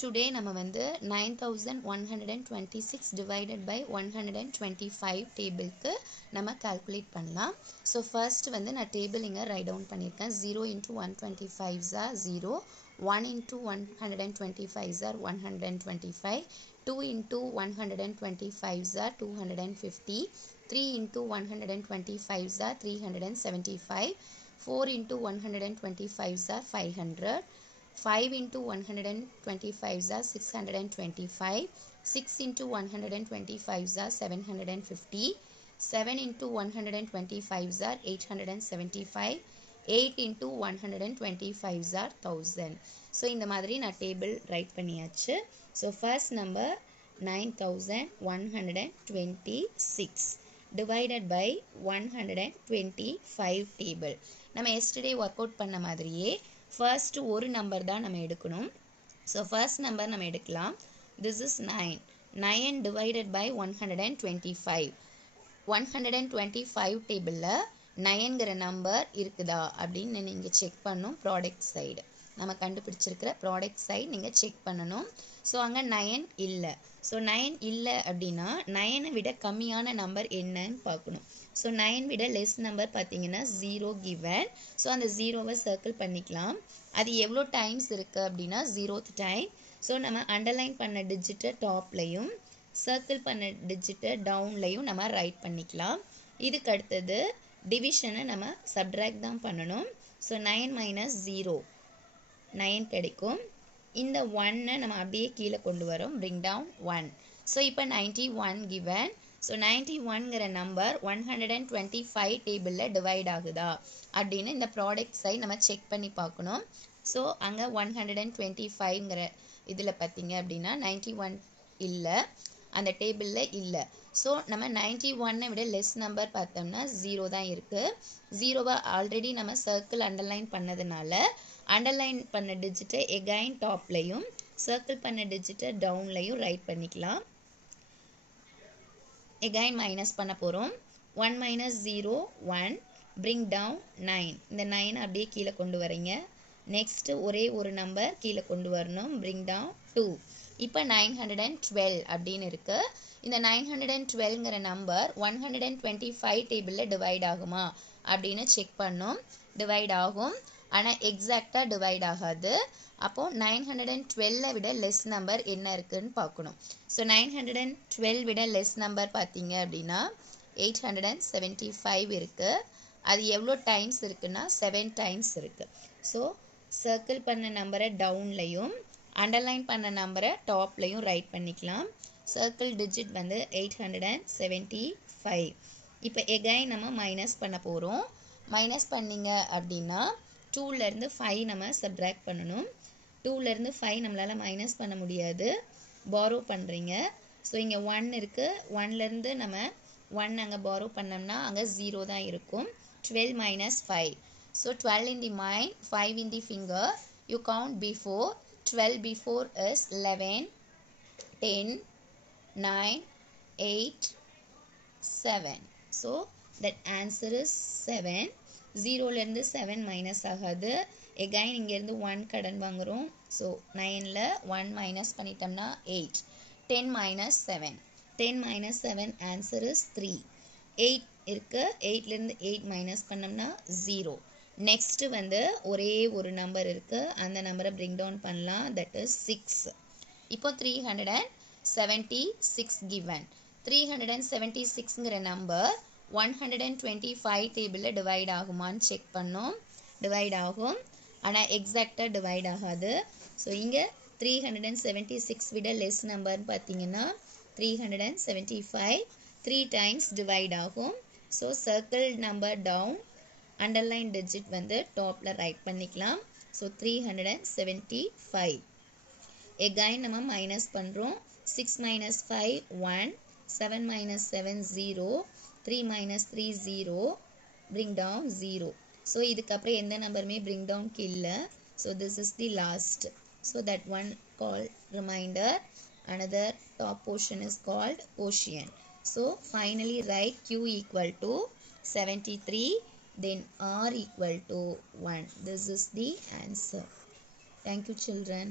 Today நம்ம வந்து 9126 divided by 125 டேபிளுக்கு நம்ம calculate பண்ணலாம். So first வந்து நான் டேபிள் இங்க write down பண்ணிருக்கேன். 0 into 125 are 0, 1 into 125 are 125, 2 into 125 are 250, 3 into 125 are 375, 4 into 125 are 500, 5 into 125 are 625, 6 into 125 are 750, 7 into 125 are 875, 8 into 125 are 1000. So இந்த மாதிரி நான் டேபிள் ரைட் பண்ணியாச்சு. So first number 9126 divided by 125 table. நம்ம yesterday work out பண்ண மாதிரியே first ஒரு number தான் நம்ம எடுக்கணும். So first number நம்ம எடுக்கலாம். This is 9. 9 divided by 125. 125 டேபிள்ல 9ங்கிற நம்பர் இருக்குதா அப்படின்னு நீங்க செக் பண்ணணும். ப்ராடக்ட் சைடு நம்ம கண்டுபிடிச்சிருக்கிற ப்ராடக்ட் சைடு நீங்க செக் பண்ணணும். ஸோ அங்கே 9 இல்லை. ஸோ 9 இல்லை அப்படின்னா 9 விட கம்மியான நம்பர் என்னன்னு பார்க்கணும். ஸோ 9 விட லெஸ் நம்பர் பார்த்தீங்கன்னா 0 கிவன். ஸோ அந்த 0வை சர்க்கிள் பண்ணிக்கலாம். அது எவ்வளோ டைம்ஸ் இருக்குது அப்படின்னா 0th டைம். ஸோ நம்ம அண்டர்லைன் பண்ண டிஜிட்டை டாப்லையும் சர்க்கிள் பண்ண டிஜிட்டை டவுன்லையும் நம்ம ரைட் பண்ணிக்கலாம். இதுக்கு அடுத்தது டிவிஷனை நம்ம சப்ட்ராக்ட் தான் பண்ணணும். ஸோ 9 மைனஸ் 0 9 கிடைக்கும். இந்த 1 நம்ம அப்படியே கீழே கொண்டு வரோம். bring down 1. ஸோ இப்போ 91 given. ஸோ 91ங்கிற நம்பர் 125 டேபிளில் டிவைட் ஆகுதா அப்படின்னு இந்த ப்ராடக்ட் சைடு நம்ம செக் பண்ணி பார்க்கணும். ஸோ அங்கே 125ங்கிற இதில் பார்த்தீங்க அப்படின்னா 91 இல்லை, அந்த டேபிளில் இல்லை. ஸோ நம்ம 91 விட லெஸ் நம்பர் பார்த்தோம்னா 0 தான் இருக்குது. 0வை ஆல்ரெடி நம்ம சர்க்கிள் அண்டர்லைன் பண்ணதுனால அண்டர்லைன் பண்ண டிஜிட்டை எகைன் டாப்லையும் சர்க்கிள் பண்ண டிஜிட்டை டவுன்லையும் ரைட் பண்ணிக்கலாம். எகைன் மைனஸ் பண்ண போகிறோம். 1 மைனஸ் 0 1, bring down 9. இந்த 9 அப்படியே கீழே கொண்டு வரீங்க. நெக்ஸ்ட் ஒரே ஒரு நம்பர் கீழே கொண்டு வரணும். bring down 2. இப்போ 912 அப்படின்னு இருக்கு. இந்த 912ங்கிற நம்பர் 125 டேபிளில் டிவைட் ஆகுமா அப்படின்னு செக் பண்ணோம். டிவைட் ஆகும், ஆனால் எக்ஸாக்டாக டிவைட் ஆகாது. அப்போது 912 விட லெஸ் நம்பர் என்ன இருக்குன்னு பார்க்கணும். ஸோ 912 விட லெஸ் நம்பர் பார்த்தீங்க அப்படின்னா 875 இருக்குது. அது எவ்வளோ டைம்ஸ் இருக்குன்னா 7 டைம்ஸ் இருக்குது. ஸோ சர்க்கிள் பண்ண நம்பரை டவுன்லையும் அண்டர்லைன் பண்ண நம்பரை டாப்லையும் ரைட் பண்ணிக்கலாம். சர்க்கிள் டிஜிட் வந்து 875. இப்போ எகைன் நம்ம மைனஸ் பண்ண போகிறோம். மைனஸ் பண்ணிங்க அப்படின்னா 2லேருந்து 5 நம்ம சப்ட்ராக்ட் பண்ணணும். 2லேருந்து 5 நம்மளால் மைனஸ் பண்ண முடியாது, பாரோ பண்ணுறீங்க. ஸோ இங்கே 1 இருக்குது. 1லேருந்து நம்ம 1 அங்கே பாரோ பண்ணோம்னா அங்கே 0 தான் இருக்கும். 12 minus 5. So 12 in the mind, 5 in the finger. You count before. 12 before is 11, 10, 9, 8, 7. So that answer is 7. 0லேருந்து 7 minus ஆகாது. எகைன் இங்கேருந்து 1 கடன் வாங்குகிறோம். ஸோ 9ல் 1 மைனஸ் பண்ணிட்டோம்னா 8. 10 மைனஸ் 7. 10 minus 7 answer is 3. 8 இருக்குது. 8லேருந்து 8 மைனஸ் பண்ணோம்னா 0. நெக்ஸ்ட்டு வந்து ஒரே ஒரு நம்பர் இருக்குது. அந்த நம்பரை பிரிங் டவுன் பண்ணலாம். That is 6. இப்போ 376 given. 376ங்கிற நம்பர் 125 டேபிளில் டிவைட் ஆகுமான்னு செக் பண்ணோம். டிவைட் ஆகும், ஆனால் எக்ஸாக்டாக டிவைட் ஆகாது. ஸோ இங்கே 376 விட லெஸ் நம்பர்னு பார்த்தீங்கன்னா 375. 3 டைம்ஸ் டிவைட் ஆகும். So circle number down, underline digit வந்து டாப்பில் ரைட் பண்ணிக்கலாம். ஸோ 375. எகைன் நம்ம மைனஸ் பண்ணுறோம். 6 minus 5 1, 7 minus 7 0, 3 minus 3 0, bring down 0. So இதுக்கப்புறம் எந்த நம்பருமே bring down இல்லை. So this is the last. So that one called reminder. Another top portion is called quotient. So finally write Q equal to 73, then R equal to 1. This is the answer. Thank you, children.